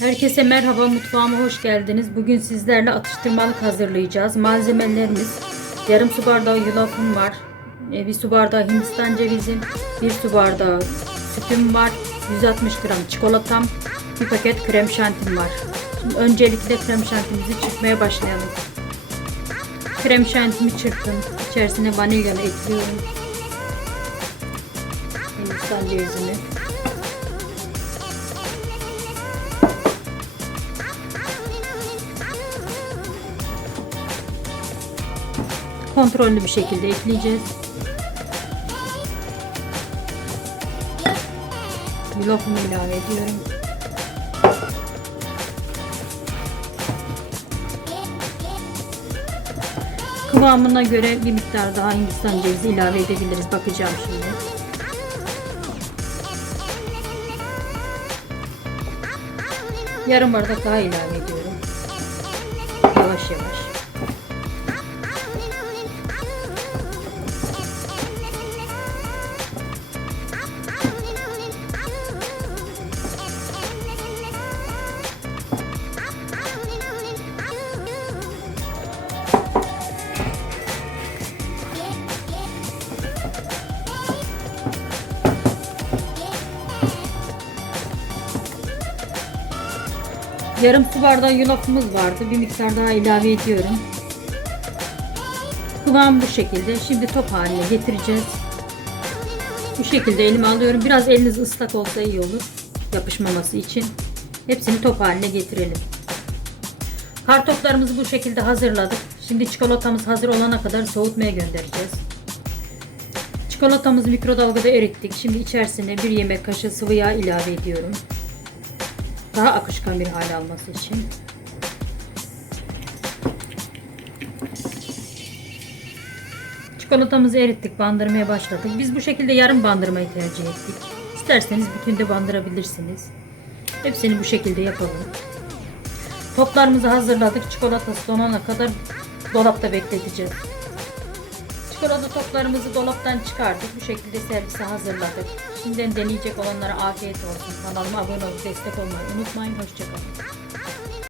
Herkese merhaba, mutfağıma hoş geldiniz. Bugün sizlerle atıştırmalık hazırlayacağız. Malzemelerimiz yarım su bardağı yulafım var. e, Bir su bardağı hindistan cevizim, bir su bardağı sütüm var. 160 gram çikolatam, bir paket krem şantim var. Şimdi öncelikle krem şantimizi çırpmaya başlayalım. Krem şantimi çırptım. İçerisine vanilyamı ekliyorum. Hindistan cevizimi. Kontrollü bir şekilde ekleyeceğiz. Yulafımı ilave ediyorum. Kıvamına göre bir miktar daha Hindistan cevizi ilave edebiliriz. Bakacağım şimdi. Yarım bardak daha ilave ediyorum. Yavaş yavaş. Yarım su bardağı yulafımız vardı. Bir miktar daha ilave ediyorum. Kıvam bu şekilde. Şimdi top haline getireceğiz. Bu şekilde elime alıyorum. Biraz eliniz ıslak olsa iyi olur. Yapışmaması için. Hepsini top haline getirelim. Kartoplarımızı bu şekilde hazırladık. Şimdi çikolatamız hazır olana kadar soğutmaya göndereceğiz. Çikolatamızı mikrodalgada erittik. Şimdi içerisine bir yemek kaşığı sıvı yağ ilave ediyorum. Daha akışkan bir hale alması için. Çikolatamızı erittik, bandırmaya başladık. Biz bu şekilde yarım bandırmayı tercih ettik. İsterseniz bütün de bandırabilirsiniz. Hepsini bu şekilde yapalım. Toplarımızı hazırladık. Çikolatası donana kadar dolapta bekleteceğiz. Çikolata toplarımızı dolaptan çıkardık. Bu şekilde servise hazırladık. Şimdiden deneyecek olanlara afiyet olsun. Kanalıma abone olup destek olmayı unutmayın. Hoşçakalın.